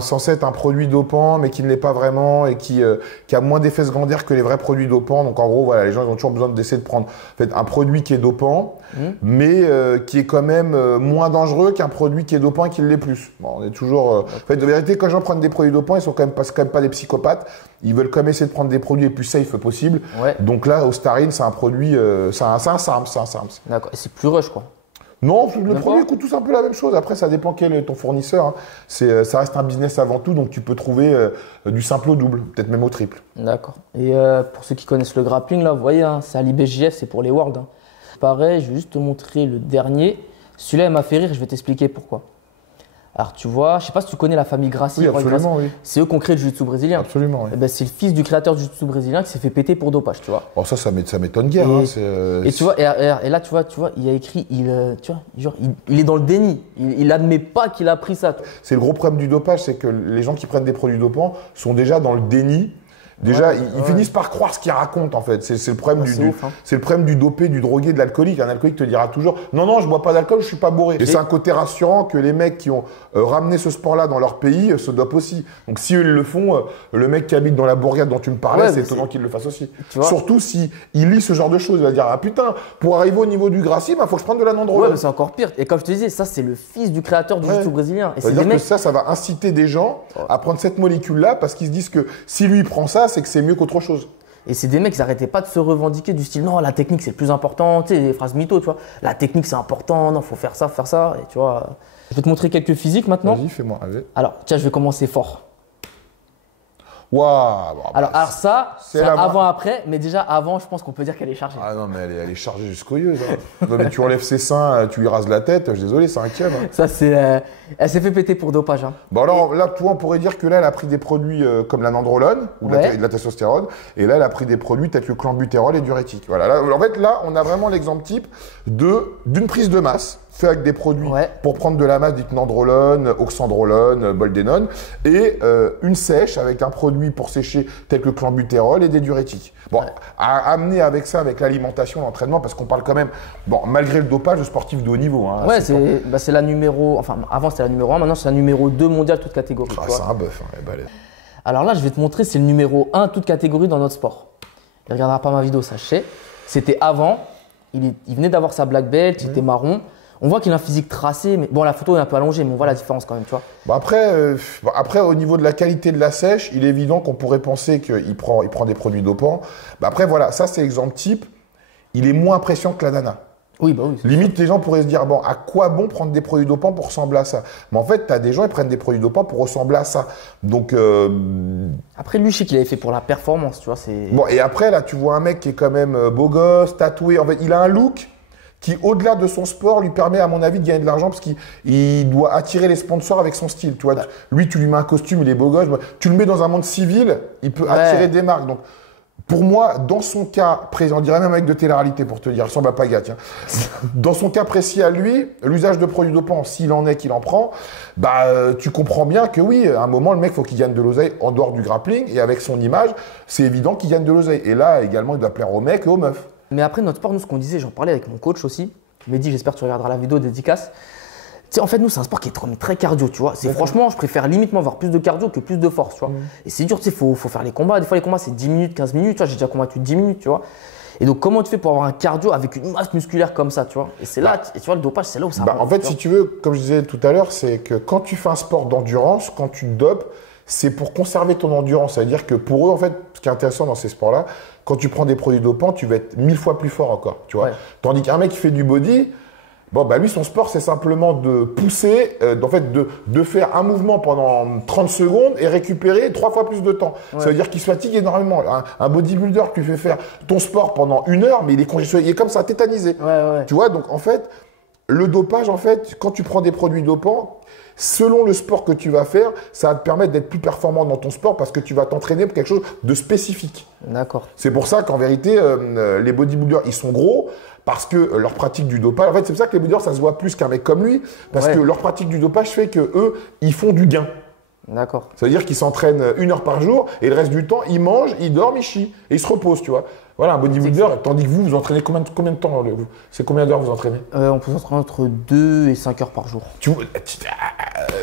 censé être un produit dopant, mais qui ne l'est pas vraiment et qui a moins d'effets secondaires que les vrais produits dopants. Donc en gros, voilà, les gens ils ont toujours besoin d'essayer de prendre en fait, un produit qui est dopant, mais qui est quand même moins dangereux qu'un produit qui est dopant et qui l'est plus. Bon, on est toujours. En fait, de vérité, quand les gens prennent des produits dopants, ils sont quand même pas des psychopathes. Ils veulent quand même essayer de prendre des produits les plus safe possible. Ouais. Donc là, Ostarine, c'est un produit, c'est un SARMs, D'accord. Et c'est plus rush, quoi. Non, le produit coûte tous un peu la même chose. Après, ça dépend quel est ton fournisseur. Hein. Ça reste un business avant tout, donc tu peux trouver du simple au double, peut-être même au triple. D'accord. Et pour ceux qui connaissent le grappling, là, vous voyez, hein, c'est à l'IBJJF, c'est pour les Worlds. Hein. Pareil, je vais juste te montrer le dernier. Celui-là, il m'a fait rire, je vais t'expliquer pourquoi. Alors, tu vois, je sais pas si tu connais la famille Gracie. Oui, absolument, oui. C'est eux qui ont créé le jiu-jitsu brésilien. Absolument, oui. Et ben, c'est le fils du créateur du jiu-jitsu brésilien qui s'est fait péter pour dopage, tu vois. Alors ça m'étonne guère. Et tu vois, et là, tu vois, il a écrit, tu vois, genre, il est dans le déni. Il admet pas qu'il a pris ça. C'est le gros problème du dopage, c'est que les gens qui prennent des produits dopants sont déjà dans le déni. Déjà, ils finissent par croire ce qu'ils racontent en fait. C'est le problème c'est le problème du dopé, du drogué, de l'alcoolique. Un alcoolique te dira toujours non, je bois pas d'alcool, je suis pas bourré. Et c'est un côté rassurant que les mecs qui ont ramené ce sport-là dans leur pays se dopent aussi. Donc si eux ils le font, le mec qui habite dans la bourgade dont tu me parlais, c'est étonnant qu'il le fasse aussi. Surtout si il lit ce genre de choses, il va dire ah putain, pour arriver au niveau du Gracie, faut que je prenne de la nandrolone. Ouais, mais c'est encore pire. Et comme je te disais, ça c'est le fils du créateur du jiu-jitsu brésilien. Et c'est-à-dire que ça va inciter des gens à prendre cette molécule-là parce qu'ils se disent que si lui il prend ça, c'est que c'est mieux qu'autre chose. Et c'est des mecs qui n'arrêtaient pas de se revendiquer du style non, la technique c'est le plus important, tu sais, les phrases mytho, tu vois. La technique c'est important, non, faut faire ça, et tu vois. Je vais te montrer quelques physiques maintenant. Vas-y, fais-moi. Allez. Alors, tiens, je vais commencer fort. Waouh. Alors ça, c'est c'est la- avant-après, mais déjà avant, je pense qu'on peut dire qu'elle est chargée. Ah non, mais elle est chargée jusqu'aux yeux. Non, mais tu enlèves ses seins, tu lui rases la tête. Je suis désolé, c'est un keb. Hein. Ça, c'est. Elle s'est fait péter pour dopage. Hein. Bon, alors là, toi, on pourrait dire que là, elle a pris des produits comme la nandrolone ou de Ouais. la testostérone. Et là, elle a pris des produits tels que clenbuterol et diurétique. Voilà. Là, en fait, là, on a vraiment l'exemple type d'une prise de masse fait avec des produits Ouais. pour prendre de la masse, dite nandrolone, oxandrolone, boldenone, et une sèche avec un produit pour sécher tel que clenbuterol et des diurétiques. Bon, à amener avec ça, avec l'alimentation, l'entraînement, parce qu'on parle quand même, bon, malgré le dopage, de sportifs de haut niveau. Hein, Ouais, pas- c'est la numéro. Enfin, avant c'était la numéro 1, maintenant c'est la numéro 2 mondiale, toute catégorie. Ah, tu vois. c'est un bœuf. Hein, elle est balèze. Alors là, je vais te montrer, c'est le numéro 1, toute catégorie dans notre sport. Il ne regardera pas ma vidéo, sachez. C'était avant, il venait d'avoir sa black belt, il était marron. On voit qu'il a un physique tracé, mais bon, la photo est un peu allongée, mais on voit la différence quand même, tu vois. Bon, après, au niveau de la qualité de la sèche, il est évident qu'on pourrait penser qu'il prend des produits dopants. Bah, après, voilà, ça c'est l'exemple type. Il est moins impressionnant que la nana. Oui, bah oui. Limite, les gens pourraient se dire, bon, à quoi bon prendre des produits dopants pour ressembler à ça? Mais en fait, tu as des gens qui prennent des produits dopants pour ressembler à ça. Donc, Après, lui, je sais qu'il avait fait pour la performance, tu vois. bon, et après, là, tu vois un mec qui est quand même beau gosse, tatoué. En fait, il a un look qui, au-delà de son sport, lui permet, à mon avis, de gagner de l'argent parce qu'il doit attirer les sponsors avec son style. Tu vois, lui, tu lui mets un costume, il est beau gosse. Tu le mets dans un monde civil, il peut attirer des marques. Donc, pour moi, dans son cas précis, on dirait même avec de télé-réalité pour te dire, il ressemble à Paga, tiens. Dans son cas précis à lui, l'usage de produits dopants, s'il en est, qu'il en prend, bah, tu comprends bien que oui, à un moment, le mec, faut qu'il gagne de l'oseille en dehors du grappling et avec son image, c'est évident qu'il gagne de l'oseille. Et là, également, il doit plaire aux mecs et aux meufs. Mais après, notre sport, nous, ce qu'on disait, j'en parlais avec mon coach aussi. Il m'a dit, j'espère que tu regarderas la vidéo dédicace. Tu sais, en fait, nous, c'est un sport qui est très cardio, tu vois. Franchement, je préfère limitement avoir plus de cardio que plus de force, tu vois. Et c'est dur, tu sais, faut faire les combats. Des fois, les combats, c'est 10 minutes, 15 minutes, tu vois. J'ai déjà combattu 10 minutes, tu vois. Et donc, comment tu fais pour avoir un cardio avec une masse musculaire comme ça, tu vois. Et c'est là, et tu vois, le dopage, c'est là où ça va. En fait, si tu veux, comme je disais tout à l'heure, c'est que quand tu fais un sport d'endurance, quand tu te dopes, c'est pour conserver ton endurance. C'est-à-dire que pour eux, en fait, ce qui est intéressant dans ces sports-là, quand tu prends des produits dopants, tu vas être 1000 fois plus fort encore, tu vois. Ouais. Tandis qu'un mec qui fait du body, bon, bah lui, son sport, c'est simplement de pousser, en fait, de faire un mouvement pendant 30 secondes et récupérer 3 fois plus de temps. Ouais. Ça veut dire qu'il se fatigue énormément. Un bodybuilder qui fait faire ton sport pendant 1 heure, mais il est congestionné, il est comme ça, tétanisé. Ouais. Tu vois, donc en fait, le dopage, en fait, quand tu prends des produits dopants, selon le sport que tu vas faire, ça va te permettre d'être plus performant dans ton sport parce que tu vas t'entraîner pour quelque chose de spécifique. D'accord. C'est pour ça qu'en vérité, les bodybuilders, ils sont gros parce que leur pratique du dopage, en fait, c'est pour ça que les bodybuilders, ça se voit plus qu'un mec comme lui, parce que leur pratique du dopage fait que eux, ils font du gain. D'accord. Ça veut dire qu'ils s'entraînent 1 heure par jour et le reste du temps, ils mangent, ils dorment, ils chient et ils se reposent, tu vois. Voilà, un bodybuilder, tandis que vous entraînez combien de temps c'est combien d'heures vous entraînez? On peut s'entraîner entre 2 et 5 heures par jour.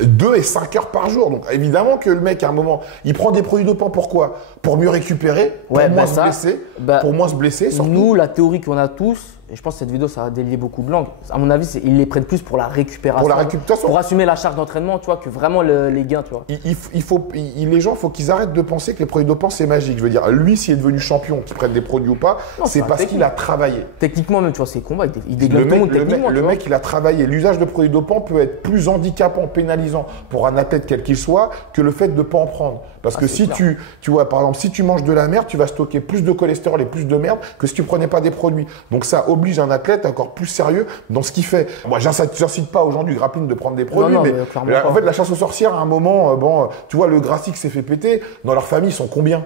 2 et 5 heures par jour. Donc évidemment que le mec, à un moment, il prend des produits dopants. Pourquoi? Pour mieux récupérer, pour moins se blesser. Pour moins se blesser, surtout. Nous, la théorie qu'on a tous, et je pense que cette vidéo, ça va délier beaucoup de langues. À mon avis, ils les prennent plus pour la récupération. Pour la récupération. Pour assumer la charge d'entraînement, tu vois, que vraiment les gains, tu vois. Les gens, il faut qu'ils arrêtent de penser que les produits dopants, c'est magique. Je veux dire, lui, s'il est devenu champion, qu'il prenne des produits ou pas, c'est parce qu'il a travaillé. Techniquement, même, tu vois, ses combats, il déglingue tout le monde techniquement. Le mec, il a travaillé. L'usage de produits dopants peut être plus handicapant, pénalisant pour un athlète quel qu'il soit que le fait de ne pas en prendre. Parce que si tu vois, par exemple, si tu manges de la merde, tu vas stocker plus de cholestérol et plus de merde que si tu prenais pas des produits. Donc ça oblige un athlète encore plus sérieux dans ce qu'il fait. Moi, j'incite pas aux gens du grappling de prendre des produits, mais en fait, la chasse aux sorcières, à un moment, tu vois, le Gracie qui s'est fait péter, dans leur famille, ils sont combien?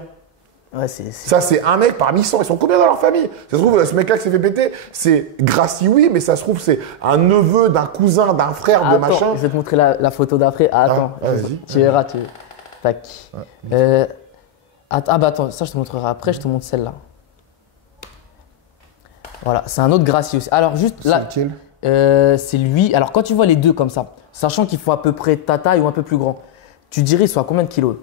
Ouais, ça, c'est un mec parmi 100. Ils sont combien dans leur famille? Ça se trouve, ce mec-là qui s'est fait péter, c'est Gracie, oui, mais ça se trouve, c'est un neveu, d'un cousin, d'un frère, de machin. Je vais te montrer la photo d'après. Attends, vas-y. Tu verras. Tac. Attends, ça, je te montrerai après. Je te montre celle-là. Voilà, c'est un autre Gracie aussi. Alors, juste là, c'est lui. Alors, quand tu vois les deux comme ça, sachant qu'il faut à peu près ta taille ou un peu plus grand, tu dirais ils sont à combien de kilos?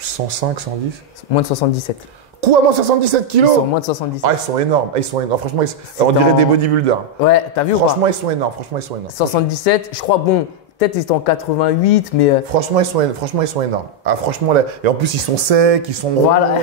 105, 110. Moins de 77. Quoi, moins 77 kilos? Ils sont moins de 77. Ah, ils sont énormes. Franchement, on dirait des bodybuilders. Ouais, t'as vu ou pas? Franchement, ils sont énormes. 77, je crois, bon, Peut-être ils étaient en 88, mais Franchement, ils sont énormes. Ah, franchement, là, et en plus, ils sont secs, ils sont ronds. Voilà.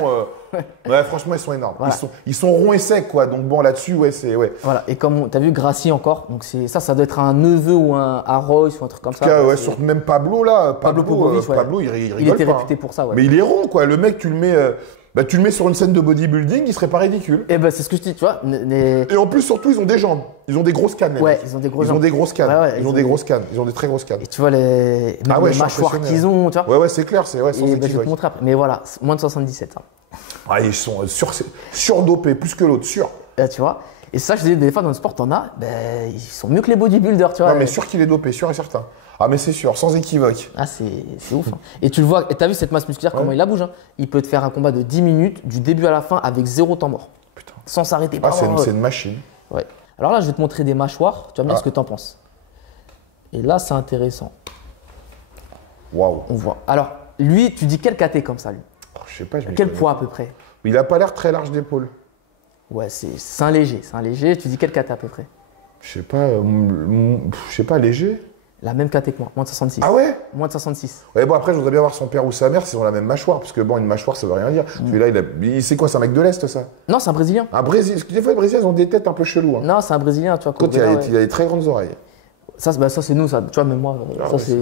Ouais, franchement, ils sont énormes. Voilà. Ils sont ronds et secs, quoi. Donc bon, là-dessus, ouais, c'est. Ouais. voilà. Et comme tu as vu, Gracie encore. Donc ça doit être un neveu ou un Royce ou un truc comme En ça. tout cas, ouais, C'est- sur même Pablo, là. Pablo Popovic, ouais. Pablo, il rigole Il était pas, réputé hein. pour ça, ouais. Mais il est rond, quoi. Le mec, tu le mets sur une scène de bodybuilding, il serait pas ridicule. Et ben c'est ce que je dis, tu vois. Et en plus, surtout, ils ont des jambes. Ils ont des grosses cannes, les Ouais, mecs. ils ont des grosses Ils ont jambes. des grosses cannes. Ouais, ouais, ils ont des grosses cannes. Ils ont des très grosses cannes. Et tu vois les, même Ah ouais, les je suis mâchoires impressionné. qu'ils ont, tu vois. Ouais, c'est clair, c'est ouais, sans Et ben, je vais te équivoque. montrer après. Mais voilà, moins de 77. Hein. Ah, ils sont surdopés, plus que l'autre, sûr. Là, tu vois. Et ça, je dis, des fois dans le sport, t'en as, ben, ils sont mieux que les bodybuilders, tu vois. Non, mais sûr qu'il est dopé, sûr et certain. Ah, mais c'est sûr, sans équivoque. Ah, c'est ouf. Hein. Et tu le vois, et t'as vu cette masse musculaire, comment il la bouge, hein. Il peut te faire un combat de 10 minutes, du début à la fin, avec 0 temps mort. Putain. Sans s'arrêter. Ah, c'est ouais. une machine. Ouais. Alors là, je vais te montrer des mâchoires, tu vas me dire Ah. ce que t'en penses. Et là, c'est intéressant. Waouh. On voit. Alors, lui, tu dis quel KT comme ça, lui? Oh, je sais pas, je m'y Quel connais poids pas. à peu près? Il a pas l'air très large d'épaule. Ouais, c'est un léger. C'est un léger. Tu dis quel KT à peu près? Je sais pas, léger. La même KT que moi, moins de 66. Ah ouais? Moins de 66. Ouais, bon, après, je voudrais bien voir son père ou sa mère s'ils ont la même mâchoire, parce que bon, une mâchoire, ça veut rien dire. Celui-là, c'est quoi, c'est un mec de l'Est, ça? Non, c'est un Brésilien. Un Brésil. Parce que des fois, les Brésiliens, ils ont des têtes un peu cheloues. Hein. Non, c'est un Brésilien, tu vois. Quand Correa, ouais. il a des très grandes oreilles. Ça, c'est nous, ça. Tu vois, même moi, Ah ça, ouais, c'est.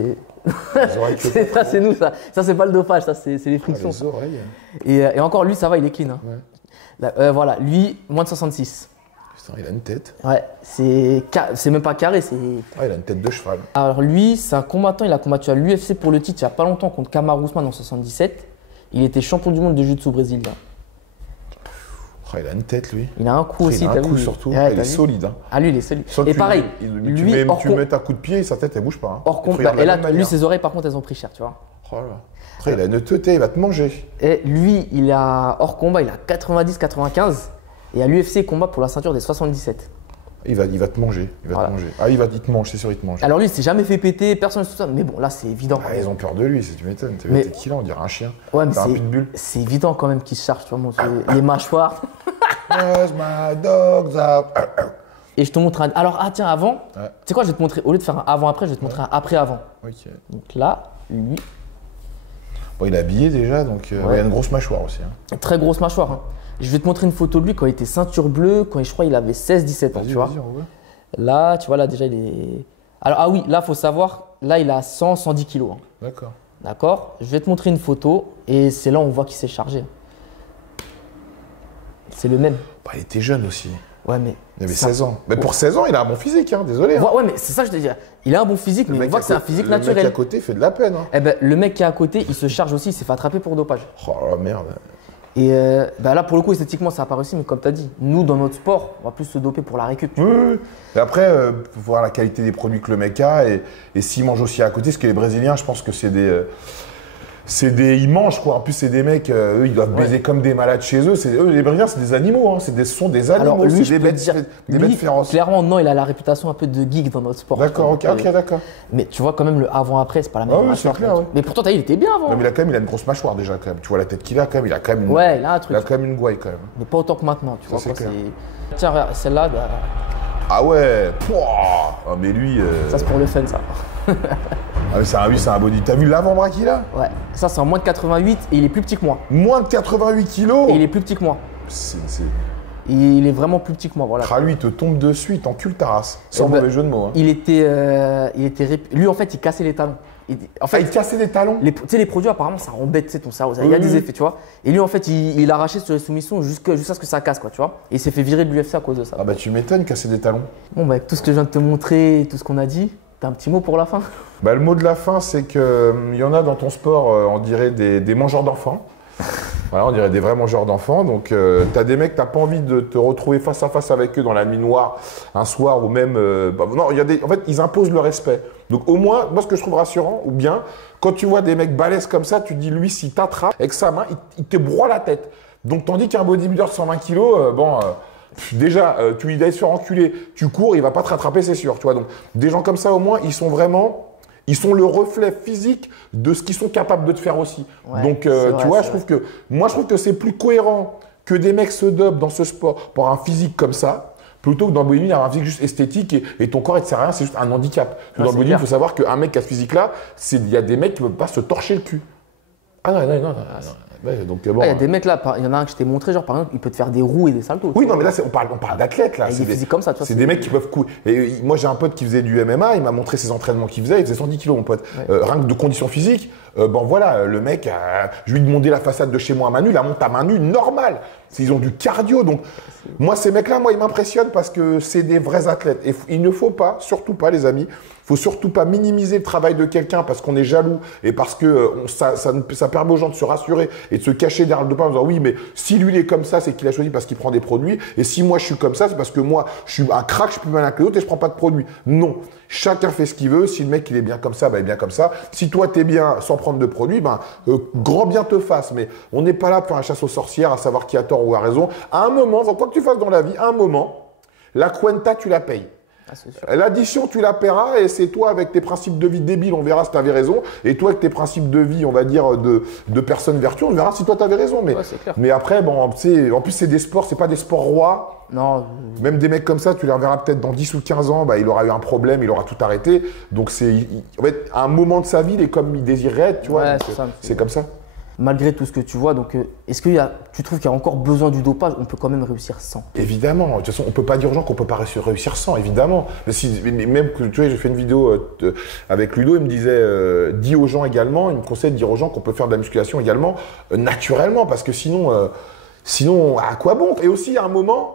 Les oreilles que Ça, c'est nous, ça. Ça, c'est pas le dopage, ça, c'est les Ah, frictions. les oreilles. Et encore, lui, ça va, il est clean. Hein. Ouais. Là, voilà, lui, moins de 66. Putain, il a une tête. Ouais, c'est même pas carré, c'est. Ah, il a une tête de cheval. Alors, lui, c'est un combattant, il a combattu à l'UFC pour le titre il y a pas longtemps contre Kamaru Usman en 77. Il était champion du monde de jiu-jitsu brésilien. Oh, il a une tête, lui. Il a un coup Oh, aussi, il a t'as un coup vu. surtout. Ouais, Il t'as est vu. solide. Hein. Ah, lui, il est solide. Sans que Et pareil, tu mets un coup de pied, sa tête, elle bouge pas. Hein. hors Il te compte. regarde de Et la là, même lui, manière. ses oreilles, par contre, elles ont pris cher, tu vois. Oh là. Après, il a une teuté, il va te manger. Et lui, il a hors combat, il a 90-95. Et à l'UFC, il combat pour la ceinture des 77. Il va te manger. Il va Voilà. te manger. Ah, il te mange, c'est sûr, il te mange. Alors lui, il s'est jamais fait péter, personne ne tout ça. Mais bon, là, c'est évident. Ah, ils ont peur de lui, tu m'étonnes. Mais- T'es qui là? On dirait un chien. Ouais, mais T'as un pitbull. c'est évident quand même qu'il se charge, tu vois, les mâchoires. Where's my dogs out? Et je te montre un. Alors, ah tiens, avant, Ouais. tu sais quoi, je vais te montrer, au lieu de faire un avant-après, je vais te montrer un après-avant. Ok. Donc là, lui, Bon, il est habillé déjà, donc Ouais. il a une grosse mâchoire aussi. Hein. très grosse mâchoire. Hein. Je vais te montrer une photo de lui quand il était ceinture bleue, quand je crois il avait 16-17 ans, tu vois. Vas-y, on voit. Là, tu vois, là déjà, il est. Alors, ah oui, là, faut savoir, là, il a 100-110 kilos. Hein. D'accord. D'accord? Je vais te montrer une photo et c'est là où on voit qu'il s'est chargé. C'est le même. Bah, il était jeune aussi. Ouais, mais. Il avait ça- 16 ans. Mais pour 16 ans, il a un bon physique, hein, désolé. Hein. Ouais, mais c'est ça que je te dis. Il a un bon physique, mais on voit que c'est un physique Le mec naturel. à côté fait de la peine. Hein. Eh ben, le mec qui est à côté, il se charge aussi, il s'est fait attraper pour dopage. Oh la merde. Et bah là, pour le coup, esthétiquement, ça n'a pas réussi, mais comme tu as dit, nous, dans notre sport, on va plus se doper pour la récup. Oui, oui, oui. Et après, faut voir la qualité des produits que le mec a et s'il mange aussi à côté, parce que les Brésiliens, je pense que ils mangent quoi. En plus, c'est des mecs, eux, ils doivent baiser comme des malades chez eux. Eux, les Brésiliens, c'est des animaux. Hein. Ce sont des animaux. Alors, lui, c'est je des peux te bêtes, dire, des lui, bêtes féroces. clairement, non, il a la réputation un peu de geek dans notre sport. D'accord, ok, Donc, d'accord. Mais tu vois, quand même, le avant-après, c'est pas la même Ah oui, mâchoire, c'est clair, quoi. ouais. Mais pourtant, t'as vu, il était bien avant. Non, mais il a une grosse mâchoire déjà quand même. Tu vois la tête qu'il a quand même. Il a quand même une, Ouais, il a un truc. il a quand même une gouaille quand même. Mais pas autant que maintenant, tu vois. c'est quoi, clair. Tiens, regarde, celle-là, bah, Ah ouais. Pouah. Ah, mais lui. ça, c'est pour le fun, ça. Ah, mais c'est un body. T'as vu l'avant-bras qu'il a? Ouais, ça, c'est en moins de 88 et il est plus petit que moi. Moins de 88 kilos. Et il est plus petit que moi. C'est- Il est vraiment plus petit que moi, voilà. Ah, lui, il te tombe dessus, il t'encule ta race. Sans Eh ben, mauvais jeu de mots. Hein. Il était lui, en fait, il cassait les talons. En fait, il cassait des talons. tu sais, les produits, apparemment, ça embête, tu sais, ton cerveau. Il y a Oui, des oui. effets, tu vois. Et lui, en fait, il arrachait sur les soumissions jusqu'à ce que ça casse, quoi, tu vois. Et il s'est fait virer de l'UFC à cause de ça. Ah bah tu m'étonnes, casser des talons. Bon, bah, avec tout ce que je viens de te montrer, tout ce qu'on a dit, t'as un petit mot pour la fin? Bah le mot de la fin, c'est que y en a dans ton sport, on dirait des mangeurs d'enfants. Voilà, on dirait des vrais mangeurs d'enfants. Donc t'as des mecs, t'as pas envie de te retrouver face à face avec eux dans la nuit noire un soir ou même. Non, en fait, ils imposent le respect. Donc au moins, moi ce que je trouve rassurant, ou bien, quand tu vois des mecs balèzes comme ça, tu te dis lui, s'il t'attrape avec sa main, il te broie la tête. Donc tandis qu'un bodybuilder de 120 kilos, déjà, tu lui laisses faire enculer, tu cours, il va pas te rattraper, c'est sûr. Tu vois, donc des gens comme ça, au moins, ils sont le reflet physique de ce qu'ils sont capables de te faire aussi. Ouais, donc, c'est vrai, tu vois, c'est je trouve que c'est plus cohérent que des mecs se dopent dans ce sport pour un physique comme ça, plutôt que dans le bodybuilding, avoir un physique juste esthétique et ton corps, il te sert à rien, c'est juste un handicap. Dans le bodybuilding, il faut savoir qu'un mec qui a ce physique-là, il y a des mecs qui ne peuvent pas se torcher le cul. Ah non. Ouais, donc, bon, il y a des mecs là, il y en a un que je t'ai montré, genre par exemple, il peut te faire des roues et des saltos. Oui, non, mais là, on parle d'athlètes. C'est des physiques comme ça, tu vois. C'est des mecs qui peuvent courir. Et moi, j'ai un pote qui faisait du MMA, il m'a montré ses entraînements qu'il faisait, il faisait 110 kilos, mon pote. Ouais. Rien que de conditions physiques, bon voilà, le mec, je lui ai demandé la façade de chez moi à main nue, il la monte à main nue, normal. Ils ont du cardio, donc moi, ces mecs-là, ils m'impressionnent parce que c'est des vrais athlètes. Et il ne faut pas, surtout pas, les amis, faut surtout pas minimiser le travail de quelqu'un parce qu'on est jaloux et parce que ça permet aux gens de se rassurer et de se cacher derrière le dos en disant oui, mais si lui il est comme ça, c'est qu'il a choisi parce qu'il prend des produits. Et si moi je suis comme ça, c'est parce que moi je suis un crack, je suis plus malin que l'autre et je prends pas de produits. Non, chacun fait ce qu'il veut. Si le mec il est bien comme ça, il est bien comme ça. Si toi t'es bien sans prendre de produits, grand bien te fasse. Mais on n'est pas là pour faire un chasse aux sorcières à savoir qui a tort ou a raison. À un moment, quoi que tu fasses dans la vie, à un moment, la cuenta tu la payes. L'addition, tu la paieras et c'est toi avec tes principes de vie débiles, on verra si tu avais raison. Et toi avec tes principes de vie, on va dire, de personnes vertueuses, on verra si toi tu avais raison. Mais après, bon, en plus c'est des sports, c'est pas des sports rois. Non. Même des mecs comme ça, tu les reverras peut-être dans 10 ou 15 ans, il aura eu un problème, il aura tout arrêté. Donc en fait, à un moment de sa vie, il est comme il désirerait être, tu vois. Ouais, c'est comme ça. Malgré tout ce que tu vois, donc est-ce que tu trouves qu'il y a encore besoin du dopage? On peut quand même réussir sans. Évidemment. De toute façon, on peut pas dire aux gens qu'on peut pas réussir sans, évidemment. Mais même que tu vois, j'ai fait une vidéo avec Ludo, il me disait, dis aux gens également, il me conseille de dire aux gens qu'on peut faire de la musculation également naturellement, parce que sinon, à quoi bon? Et aussi, à un moment,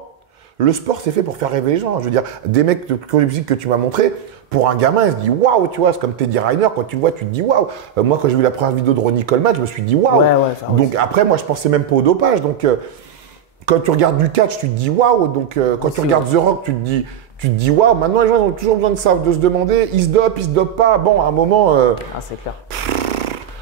le sport, c'est fait pour faire rêver les gens. Je veux dire, des mecs de musique que tu m'as montré, pour un gamin, il se dit waouh, tu vois, c'est comme Teddy Riner, quand tu le vois, tu te dis waouh. Moi, quand j'ai vu la première vidéo de Ronnie Coleman, je me suis dit waouh. Donc après, moi, je pensais même pas au dopage. Donc, quand tu regardes du catch, tu te dis waouh. Donc, quand tu regardes The Rock, tu te dis waouh. Maintenant, les gens ils ont toujours besoin de se demander, ils se dopent pas. Bon, à un moment. C'est clair.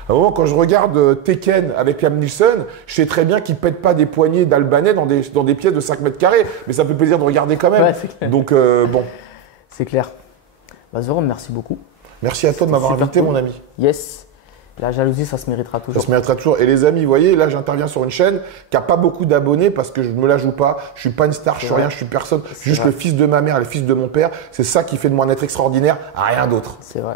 À un moment, quand je regarde Tekken avec Liam Neeson, je sais très bien qu'il ne pète pas des poignées d'Albanais dans des pièces de 5 mètres carrés, mais ça fait plaisir de regarder quand même. Ouais, c'est clair. Donc, bon. C'est clair. Zorum, merci beaucoup. Merci à toi de m'avoir invité, mon ami. Yes. La jalousie, ça se méritera toujours. Ça se méritera toujours. Et les amis, vous voyez, là, j'interviens sur une chaîne qui n'a pas beaucoup d'abonnés parce que je ne me la joue pas. Je ne suis pas une star, je suis rien, je suis personne. Je suis juste le fils de ma mère, le fils de mon père. C'est ça qui fait de moi un être extraordinaire, rien d'autre. C'est vrai.